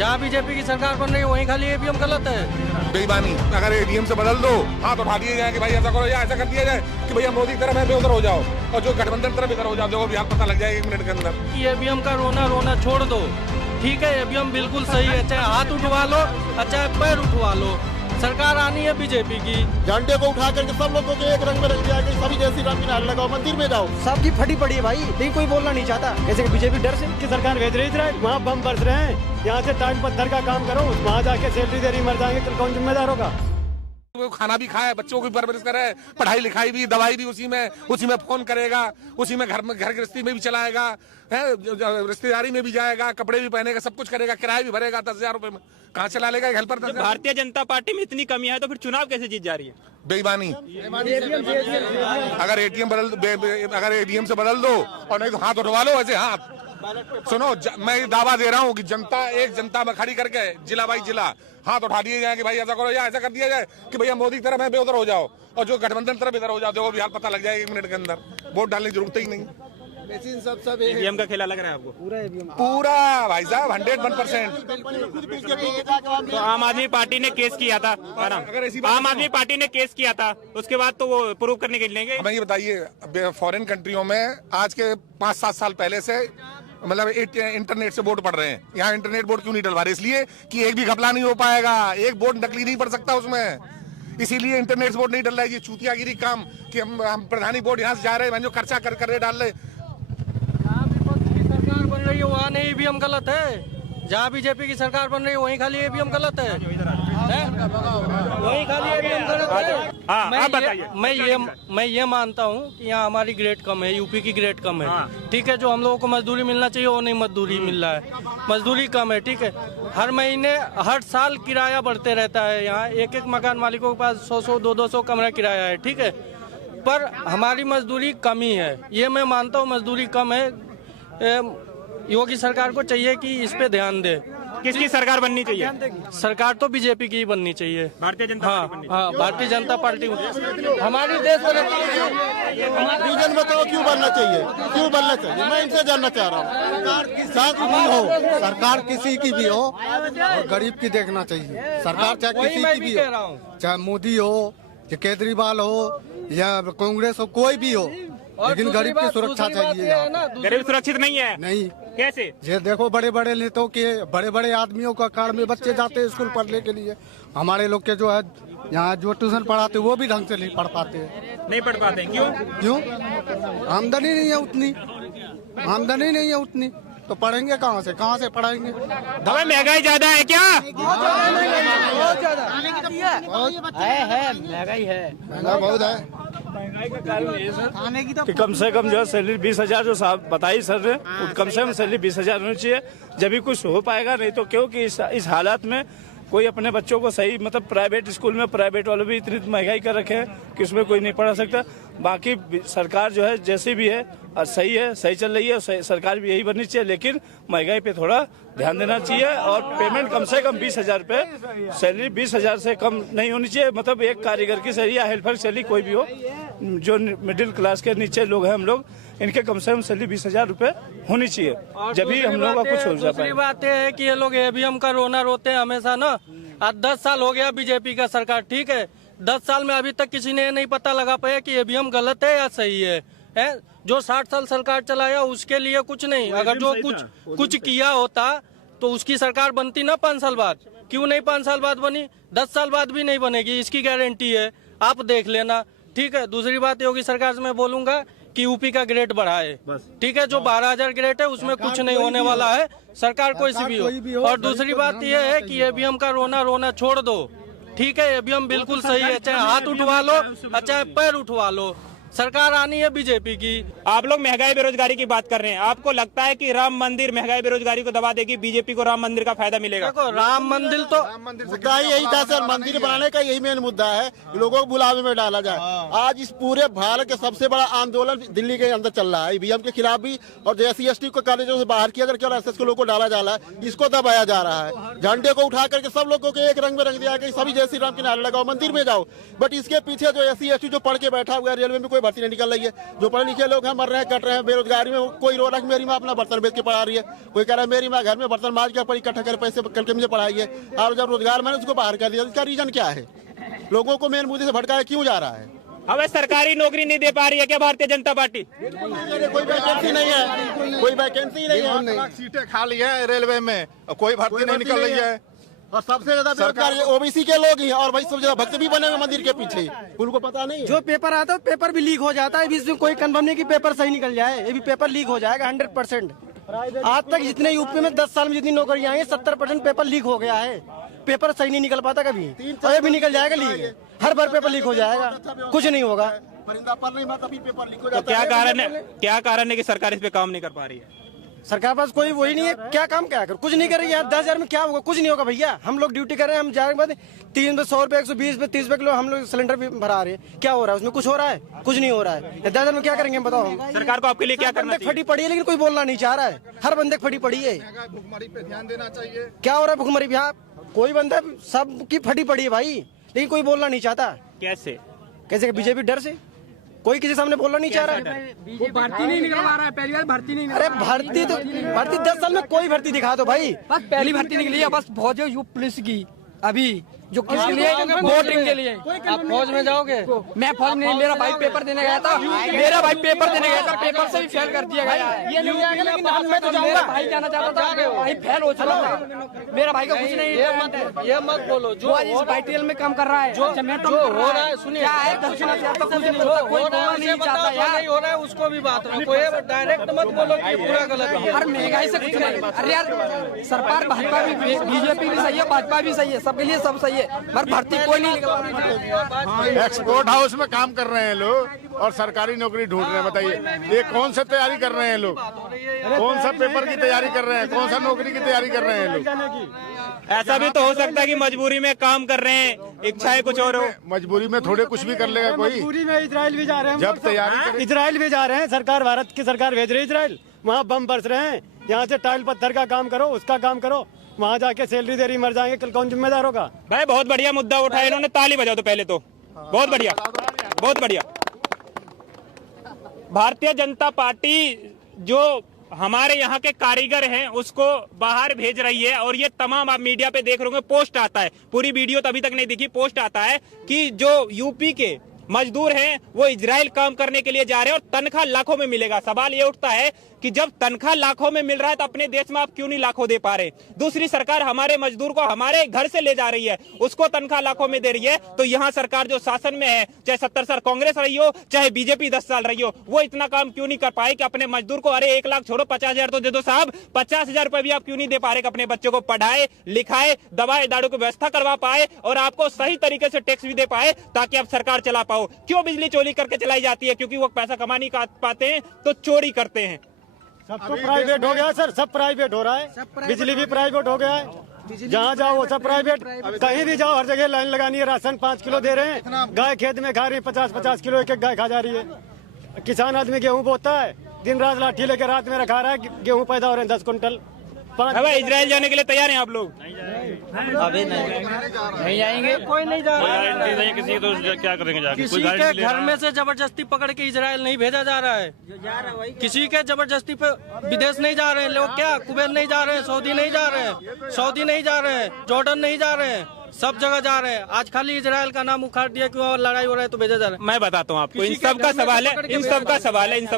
जहाँ बीजेपी की सरकार बन रही है वहीं खाली ईवीएम गलत है। बेईमानी, अगर ईवीएम से बदल दो, हाथ उठा दिए जाए कि भाई ऐसा करो या ऐसा कर दिया जाए कि भैया मोदी की तरफ है उधर हो जाओ, और जो गठबंधन तरफ इधर हो जाओ, देखो बिहार पता लग जाएगा 1 मिनट के अंदर। ईवीएम का रोना छोड़ दो, ठीक है, ईवीएम बिल्कुल सही है, चाहे हाथ उठवा लो चाहे पैर उठवा लो, सरकार आनी है बीजेपी की। झंडे को उठा करके सब लोगों को एक रंग में रंग दिया, सभी जय श्री राम की नारे लगाओ, मंदिर में जाओ। सबकी फटी पड़ी है भाई, लेकिन कोई बोलना नहीं चाहता। जैसे कि बीजेपी डर से की सरकार भेज रही है, वहाँ बम बरस रहे हैं, यहाँ से टाइम पत्थर का काम करो, वहाँ जाके सैलरी दे रही मर जाएंगे, कल कौन जिम्मेदार होगा। वो खाना भी खाए, बच्चों की परवरिश करे, पढ़ाई लिखाई भी, दवाई भी उसी में फोन करेगा, उसी में घर गृहस्थी में भी चलाएगा, रिश्तेदारी में भी जाएगा, कपड़े भी पहनेगा, सब कुछ करेगा, किराया भी भरेगा 10,000 रुपए में, कहाँ चला लेगा हेल्पर? भारतीय जनता पार्टी में इतनी कमी है तो फिर चुनाव कैसे जीत जा रही है? बेईमानी, अगर ईवीएम से बदल दो और नहीं तो हाथ उठवा लो ऐसे हाथ। सुनो, मैं दावा दे रहा हूँ कि जनता में खड़ी करके जिला बाई जिला हाथ उठा दिए जाए कि भाई ऐसा करो या ऐसा कर दिया जाए कि भैया मोदी की तरफ है उधर हो जाओ, और जो गठबंधन तरफ इधर हो जाओ, देखो बिहार पता लग जाएगा 1 मिनट के अंदर। वोट डालने की जरूरत ही नहीं। ईवीएम का खेला लग रहा है आपको? पूरा भाई साहब 101%। तो आम आदमी पार्टी ने केस किया था, आम आदमी पार्टी ने केस किया था, उसके बाद तो वो प्रूव करने के लिए लेंगे। हमें ये बताइए, फॉरेन कंट्रियों में आज के 5-7 साल पहले से मतलब इंटरनेट से वोट पड़ रहे हैं, यहाँ इंटरनेट वोट क्यों नहीं डलवा रहे? इसलिए कि एक भी घपला नहीं हो पाएगा, एक वोट नकली नहीं पड़ सकता उसमें, इसीलिए इंटरनेट वोट नहीं डल रहा है। ये चूतियागिरी काम कि हम प्रधानी वोट यहाँ से जा रहे हैं, जो खर्चा कर डाल रहे। सरकार बन रही है वहाँ नहीं ईवीएम गलत है, जहाँ बीजेपी की सरकार बन रही है वहीं खाली ईवीएम गलत है, वहीं खाली ईवीएम गलत है। मैं ये मानता हूँ कि यहाँ हमारी ग्रेड कम है, यूपी की ग्रेड कम है, ठीक है, जो हम लोगों को मजदूरी मिलना चाहिए वो नहीं मजदूरी मिल रहा है, मजदूरी कम है, ठीक है, हर महीने हर साल किराया बढ़ते रहता है, यहाँ एक मकान मालिकों के पास 100-100, 200-200 कमरा किराया है, ठीक है, पर हमारी मजदूरी कमी है, ये मैं मानता हूँ मजदूरी कम है। योगी सरकार को चाहिए कि इस पे ध्यान दे। किसकी सरकार बननी चाहिए? सरकार तो बीजेपी की ही बननी चाहिए, भारतीय जनता पार्टी। हाँ, भारतीय जनता पार्टी हमारी देश रीजन बताओ क्यों बनना चाहिए, मैं इनसे जानना चाह रहा हूँ। सरकार किसी की भी हो और गरीब की देखना चाहिए। सरकार चाहे किसी की भी हो, चाहे मोदी हो, चाहे केजरीवाल हो या कांग्रेस हो, कोई भी हो, लेकिन गरीब की सुरक्षा चाहिए। गरीब सुरक्षित नहीं है? नहीं। कैसे? ये देखो, बड़े बड़े नेताओं के, बड़े बड़े आदमियों का कार्ड में बच्चे जाते हैं स्कूल पढ़ने के लिए, हमारे लोग के जो है यहाँ जो ट्यूशन पढ़ाते वो भी ढंग से नहीं पढ़ पाते हैं। नहीं पढ़ पाते क्यों? आमदनी नहीं है उतनी, तो पढ़ेंगे कहाँ से पढ़ाएंगे? हमें महंगाई ज्यादा है क्या? बहुत ज्यादा है, महंगाई है, महंगा बहुत है। महंगाई का कारण ये सर कि कम से कम जो सैलरी 20,000 जो साहब बताई सर ने, कम से कम सैलरी 20,000 होनी चाहिए, जब भी कुछ हो पाएगा। नहीं तो क्योंकि इस हालात में कोई अपने बच्चों को सही मतलब प्राइवेट स्कूल में, प्राइवेट वालों भी इतनी महंगाई कर रखे हैं कि उसमें कोई नहीं पढ़ा सकता। बाकी सरकार जो है जैसी भी है और सही है, सही चल रही है, सरकार भी यही बननी चाहिए, लेकिन महंगाई पे थोड़ा ध्यान देना चाहिए और पेमेंट कम से कम 20,000 पे, सैलरी 20,000 से कम नहीं होनी चाहिए। मतलब एक कारीगर की सैलरी या हेल्पर सैलरी कोई भी हो, जो मिडिल क्लास के नीचे लोग हैं हम लोग, इनके कम से कम सैलरी 20,000 रुपए होनी चाहिए, जब भी हम लोग का कुछ हो जाता है। दूसरी बात यह है कि ये लोग ईवीएम का रोना रोते हैं हमेशा ना। आज 10 साल हो गया बीजेपी का सरकार, ठीक है, 10 साल में अभी तक किसी ने नहीं पता लगा पाया कि ईवीएम गलत है या सही है? जो 60 साल सरकार चलाया उसके लिए कुछ नहीं, अगर जो कुछ किया होता तो उसकी सरकार बनती ना 5 साल बाद। क्यों नहीं 5 साल बाद बनी? 10 साल बाद भी नहीं बनेगी, इसकी गारंटी है, आप देख लेना, ठीक है। दूसरी बात योगी सरकार से मैं बोलूंगा कि यूपी का ग्रेड बढ़ाए, ठीक है, जो 12,000 ग्रेड है उसमें कुछ नहीं होने वाला है, सरकार कोई सी भी हो। और दूसरी बात यह है कि ईवीएम का रोना छोड़ दो, ठीक है, ईवीएम बिल्कुल सही है, चाहे हाथ उठवा लो चाहे पैर उठवा लो, सरकार आनी है बीजेपी की। आप लोग महंगाई बेरोजगारी की बात कर रहे हैं, आपको लगता है कि राम मंदिर महंगाई बेरोजगारी को दबा देगी, बीजेपी को राम मंदिर का फायदा मिलेगा? देखो, राम मंदिर तो मुद्दा यही था सर, मंदिर बनाने का यही मेन मुद्दा है, लोगों को बुलावे में डाला जाए। आज इस पूरे भारत के सबसे बड़ा आंदोलन दिल्ली के अंदर चल रहा है ईवीएम के खिलाफ भी, और जो SC/ST को कॉलेजों से बाहर किया करके और SS को लोगों को डाला जा रहा है, इसको दबाया जा रहा है। झंडे को उठा करके सब लोगों को एक रंग में रंग दिया कि सभी जय श्री राम के नारे लगाओ, मंदिर में जाओ, बट इसके पीछे जो SC/ST जो पढ़ के बैठा हुआ है, रेलवे में कोई कोई भर्ती नहीं निकल रही है। जो पढ़े लिखे लोग हैं मर रहे हैं, कट रहे हैं बेरोजगारी में। कोई रो रहा है मेरी माँ अपना बर्तन बेच के पढ़ा रही है, कोई कह रहा है मेरी माँ घर में बर्तन माज कर पड़ी इकट्ठा कर पैसे करके मुझे पढ़ाई है। और जब रोजगार मैंने उसको बाहर कर दिया, इसका रीजन क्या है? लोगों को मेन मुद्दे से भटकाया क्यों जा रहा है? हमें सरकारी नौकरी नहीं दे पा रही है क्या भारतीय जनता पार्टी? कोई वैकेंसी नहीं है, कोई वैकेंसी नहीं है। सीटें खाली है रेलवे में, कोई भर्ती नहीं निकल रही है। और सबसे ज्यादा बेरोजगार ओबीसी के लोग ही हैं, और भाई सबसे ज्यादा भक्त भी बने हुए मंदिर के पीछे, उनको पता नहीं है। जो पेपर आता है पेपर भी लीक हो जाता है। इसमें कोई कंफर्म नहीं कि पेपर सही निकल जाए, ये भी पेपर लीक हो जाएगा 100%। आज तक जितने यूपी में 10 साल में जितनी नौकरियां आई 70% पेपर लीक हो गया है। पेपर सही नहीं निकल पाता कभी, और ये भी निकल जाएगा लीक। हर बार पेपर लीक हो जाएगा, कुछ नहीं होगा। परिंदा पर नहीं तभी पेपर लीक हो तो जाता है। क्या कारण है कि सरकार इस पे काम नहीं कर पा रही है? सरकार पास कोई वही नहीं है, क्या काम क्या कर, कुछ नहीं कर रही है। 10,000 में क्या होगा? कुछ नहीं होगा भैया। हम लोग ड्यूटी कर रहे हैं, हम जाने के बाद 3 पे 100 रुपए 120 पे 30 रुपए किलो हम लोग सिलेंडर भी भरा रहे हैं। क्या हो रहा है उसमें? कुछ हो रहा है? कुछ नहीं हो रहा है। 10,000 में क्या करेंगे हम बताओ? हम सरकार को आपके लिए क्या करना चाहिए? फटी पड़ी है लेकिन कोई बोलना नहीं चाह रहा है। हर बंदे फटी पड़ी है। भुखमरी पे ध्यान देना चाहिए। क्या हो रहा है भुखमरी? बिहार कोई बंदा सबकी फटी पड़ी है भाई, लेकिन कोई बोलना नहीं चाहता। कैसे कैसे? बीजेपी डर से कोई किसी सामने बोलना नहीं चाह रहा है। वो भर्ती नहीं निकल पा रहा है, पहली बार भर्ती नहीं। अरे भर्ती 10 साल में कोई भर्ती दिखा दो भाई। बस पहली भर्ती निकली है, बस फौज पुलिस की अभी जो किसके लिए? वोटिंग के लिए। आप फौज में जाओगे? मैं फौज नहीं, मेरा भाई पेपर देने गया था। मेरा भाई पेपर देने गया था, पेपर से भी फेल कर दिया गया है। ये नहीं आएगा लेकिन मैं तो मेरा जाऊंगा। भाई जाना चाहता था, भाई फेल हो चुका था। मेरा भाई का कुछ नहीं। ये मत बोलो। जो इस बाईटीएल में काम कर रहा है, जो हो रहा है, सुनिए क्या है दक्षिणा से कुछ नहीं बोलता, कोई बोलना नहीं चाहता यार। नहीं हो रहा है उसको भी बात रखो, ये डायरेक्ट मत बोलो कि पूरा गलत है। हर महंगाई से कुछ नहीं। अरे यार सरकार भाजपा भी, बीजेपी भी सही है, भाजपा भी सही है, सबके लिए सब सही है, पर भर्ती कोई नहीं निकल। एक्सपोर्ट हाउस में काम कर रहे हैं लोग और सरकारी नौकरी ढूंढ रहे हैं। बताइए ये कौन सा तैयारी कर रहे हैं लोग? कौन सा पेपर की तैयारी कर रहे हैं? कौन सा नौकरी की तैयारी कर रहे हैं लोग? ऐसा भी तो हो सकता है कि मजबूरी में काम कर रहे हैं, इच्छाएं कुछ और हो। मजबूरी में थोड़े कुछ भी कर लेगा कोई। मजबूरी में इजराइल भी जा रहे हैं। जब तैयारी करें। इजराइल भी जा रहे हैं, सरकार भारत की सरकार भेज रही है इजराइल। वहाँ बम बरस रहे हैं। यहाँ से टाइल पत्थर का काम करो, उसका काम करो, वहाँ जाके सैलरी दे रही मर जाएंगे, कल कौन जिम्मेदार होगा? भाई बहुत बढ़िया मुद्दा उठाया इन्होंने, ताली बजाओ तो पहले तो। बहुत बढ़िया, बहुत बढ़िया। भारतीय जनता पार्टी जो हमारे यहाँ के कारीगर हैं उसको बाहर भेज रही है, और ये तमाम आप मीडिया पे देख रहे होंगे, पोस्ट आता है, पूरी वीडियो तो अभी तक नहीं दिखी, पोस्ट आता है कि जो यूपी के मजदूर हैं वो इजराइल काम करने के लिए जा रहे हैं और तनख्वाह लाखों में मिलेगा। सवाल ये उठता है कि जब तनख्वाह लाखों में मिल रहा है तो अपने देश में आप क्यों नहीं लाखों दे पा रहे? दूसरी सरकार हमारे मजदूर को हमारे घर से ले जा रही है, उसको तनख्वाह लाखों में दे रही है, तो यहाँ सरकार जो शासन में है, चाहे 70 साल कांग्रेस रही हो, चाहे बीजेपी 10 साल रही हो, वो इतना काम क्यों नहीं कर पाए कि अपने मजदूर को, अरे 1 लाख छोड़ो 50,000 तो दे दो साहब, 50,000 रुपए भी आप क्यों नहीं दे पा रहे कि अपने बच्चों को पढ़ाए लिखाए, दवाई दारू की व्यवस्था करवा पाए और आपको सही तरीके से टैक्स भी दे पाए ताकि आप सरकार चला पाओ? क्यों बिजली चोरी करके चलाई जाती है? क्योंकि वो पैसा कमा नहीं पाते हैं तो चोरी करते हैं। सब तो प्राइवेट हो गया सर, सब प्राइवेट हो रहा है, बिजली भी प्राइवेट हो गया है। जहाँ जाओ वो सब प्राइवेट, कहीं भी जाओ हर जगह लाइन लगानी है। राशन 5 किलो दे रहे हैं, गाय खेत में खा रही है 50-50 किलो एक गाय खा जा रही है। किसान आदमी गेहूँ बोता है, दिन रात लाठी लेकर रात में रखा रहा है, गेहूँ पैदा हो रहे हैं 10 कुंटल। इजराइल जाने के लिए तैयार हैं आप लोग? अभी नहीं जाएंगे, कोई नहीं जा रहा है। किसी तो क्या करेंगे जाके? किसी के घर में से जबरदस्ती पकड़ के इजराइल नहीं भेजा जा रहा है। किसी के जबरदस्ती पे विदेश नहीं जा रहे हैं लोग। क्या कुवैत नहीं जा रहे हैं, सऊदी नहीं जा रहे हैं, सऊदी नहीं जा रहे हैं, जॉर्डन नहीं जा रहे हैं, सब जगह जा रहे हैं। आज खाली इजराइल का नाम उखाड़ दिया क्यों? लड़ाई हो रहा है तो भेजा जा रहा है। मैं बताता हूँ आपको, इन सब का सवाल है, इन सब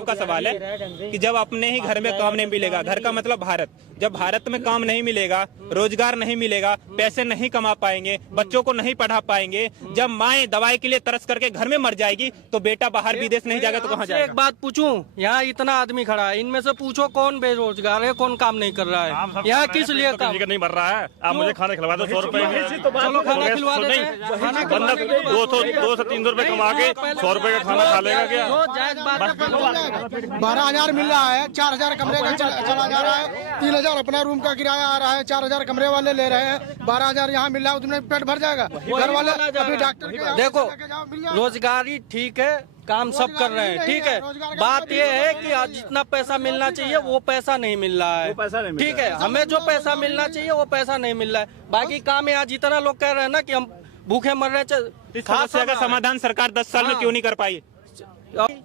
का सवाल है कि जब अपने ही घर में काम नहीं मिलेगा, घर का मतलब भारत, जब भारत में काम नहीं मिलेगा, रोजगार नहीं मिलेगा, पैसे नहीं कमा पाएंगे, बच्चों को नहीं पढ़ा पाएंगे, जब माएं दवाई के लिए तरस करके घर में मर जाएगी तो बेटा बाहर विदेश नहीं जाएगा तो कहाँ जाएगा? एक बात पूछूं, यहाँ इतना आदमी खड़ा है, इनमें से पूछो कौन बेरोजगार है, कौन काम नहीं कर रहा है? यहाँ किस लिए काम नहीं भर रहा है? आप मुझे खाना खिलवा दो 100 रुपए, चलो खाना खिलवा देते हैं। बंदा 200 से 300 रुपए कमा के 100 रुपए का खाना खा लेगा क्या? 12,000 मिल रहा है, 4,000 कमरे का चला जा रहा है, 3,000 अपना रूम का किराया आ रहा है, 4,000 कमरे वाले ले रहे हैं, 12,000 यहाँ मिल रहा है, उसमें पेट भर जाएगा। घर वाले अभी डॉक्टर देखो, रोजगारी ठीक है, काम सब कर रहे हैं, ठीक है। बात ये है कि जितना पैसा मिलना चाहिए वो पैसा नहीं मिल रहा है, ठीक है। हमें जो पैसा मिलना चाहिए वो पैसा नहीं मिल रहा है। बाकी काम यहाँ जितना लोग कह रहे हैं ना कि हम भूखे मर रहे हैं, इस समस्या का समाधान सरकार 10 साल में क्यों नहीं कर पाई?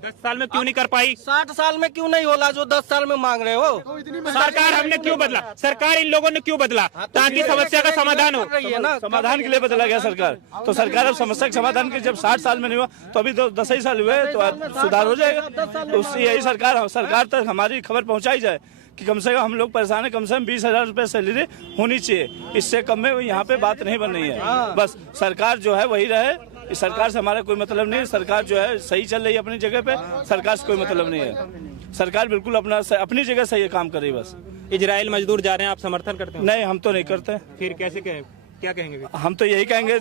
10 साल में क्यों नहीं कर पाई? 60 साल में क्यों नहीं होला जो 10 साल में मांग रहे हो? सरकार हमने क्यों बदला? सरकार इन लोगों ने क्यों बदला? ताकि समस्या का समाधान हो। रही है ना, समाधान के लिए बदला गया सरकार। तो सरकार अब समस्या के समाधान के जब 60 साल में नहीं हुआ तो अभी तो 10 ही साल हुए तो सुधार हो जाएगा। तो उससे यही सरकार तक हमारी खबर पहुंचाई जाए कि कम से कम हम लोग परेशान है, कम से कम 20,000 रुपए सैलरी होनी चाहिए। इससे कम में यहाँ पे बात नहीं बन रही है। बस सरकार जो है वही रहे, इस सरकार से हमारा कोई मतलब नहीं है। सरकार जो है सही चल रही है अपनी जगह पे, सरकार से कोई मतलब नहीं है। सरकार बिल्कुल अपनी जगह सही काम कर रही है। बस इजराइल मजदूर जा रहे हैं, आप समर्थन करते हैं? नहीं, हम तो नहीं करते। फिर कैसे क्या कहेंगे? हम तो यही कहेंगे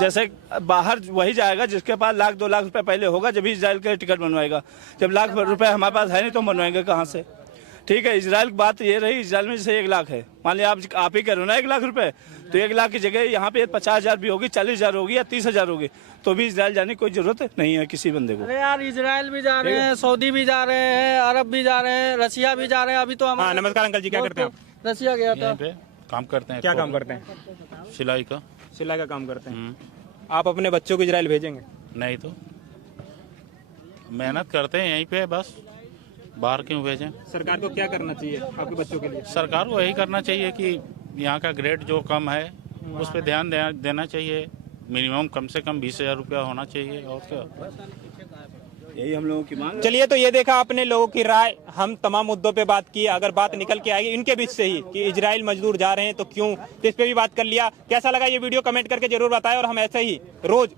जैसे बाहर वही जाएगा जिसके पास 1-2 लाख रुपए पहले होगा, जब इजराइल का टिकट बनवाएगा। जब लाख रुपए हमारे पास है नहीं तो बनवाएंगे कहाँ से? ठीक है, इजराइल की बात ये रही, इजराइल में जैसे 1 लाख है, मान लिया आप ही कह रहे हो ना 1 लाख रुपए, तो 1 लाख की जगह यहाँ पे 50,000 भी होगी, 40,000 होगी या 30,000 होगी, तो भी इजराइल जाने की कोई जरूरत नहीं है किसी बंदे को। अरे यार, इजराइल भी जा रहे हैं, सऊदी भी जा रहे हैं, अरब भी जा रहे हैं, रशिया भी जा रहे हैं। अभी तो हम। नमस्कार अंकल जी, क्या करते हैं आप? रशिया गया था। काम करते हैं। क्या काम करते हैं? सिलाई का। सिलाई का काम करते हैं। आप अपने बच्चों को इजराइल भेजेंगे? नहीं तो मेहनत करते हैं यहीं पे, बस बाहर क्यों भेजें? सरकार को क्या करना चाहिए आपके बच्चों के लिए? सरकार को यही करना चाहिए कि यहाँ का ग्रेड जो कम है उस पर ध्यान देना चाहिए। मिनिमम कम से कम 20,000 रुपया होना चाहिए। और क्या, यही हम लोगों की मांग। चलिए, तो ये देखा आपने लोगों की राय। हम तमाम मुद्दों पे बात की। अगर बात निकल के आएगी इनके बीच से ही कि इजराइल मजदूर जा रहे हैं तो क्यों, तो इस पे भी बात कर लिया। कैसा लगा ये वीडियो कमेंट करके जरूर बताएं। और हम ऐसे ही रोज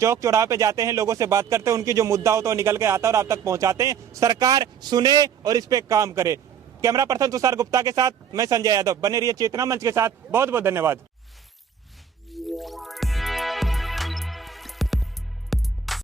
चौक चौराहे पे जाते हैं, लोगों से बात करते हैं, उनकी जो मुद्दा होता है वो निकल के आता है और आप तक पहुंचाते हैं। सरकार सुने और इस पे काम करे। कैमरा पर्सन तुषार गुप्ता के साथ मैं संजय यादव। बने रहिए चेतना मंच के साथ। बहुत बहुत धन्यवाद।